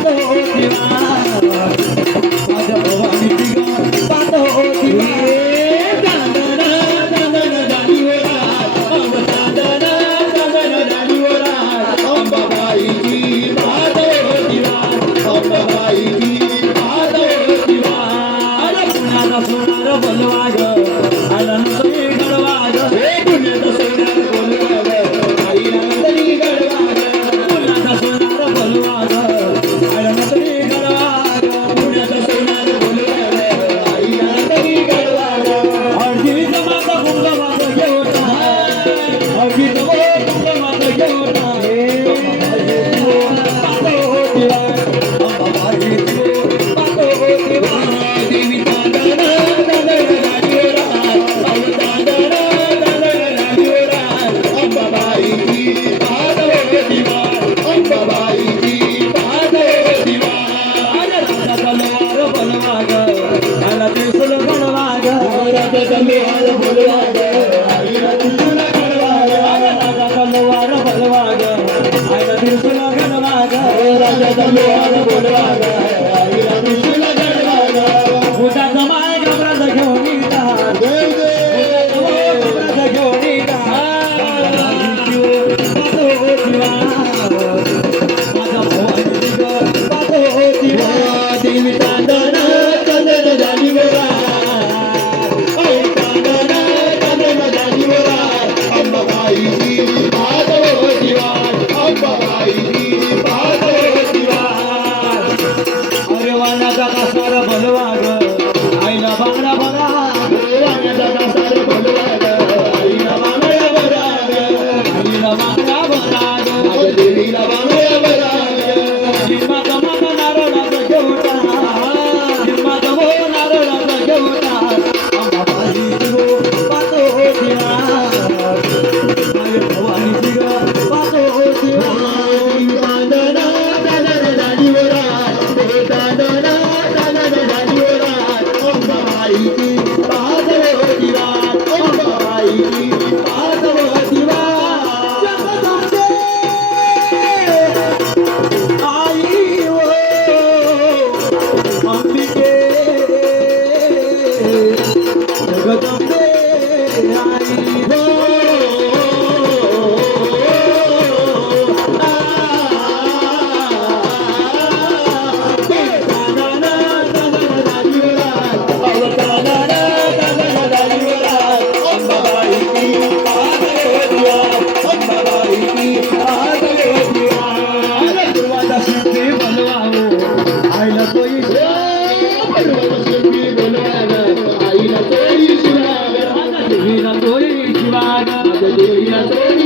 Oh, தம்பி வாழ பொருளாதார Mira, mano, ya verás. Aleluya.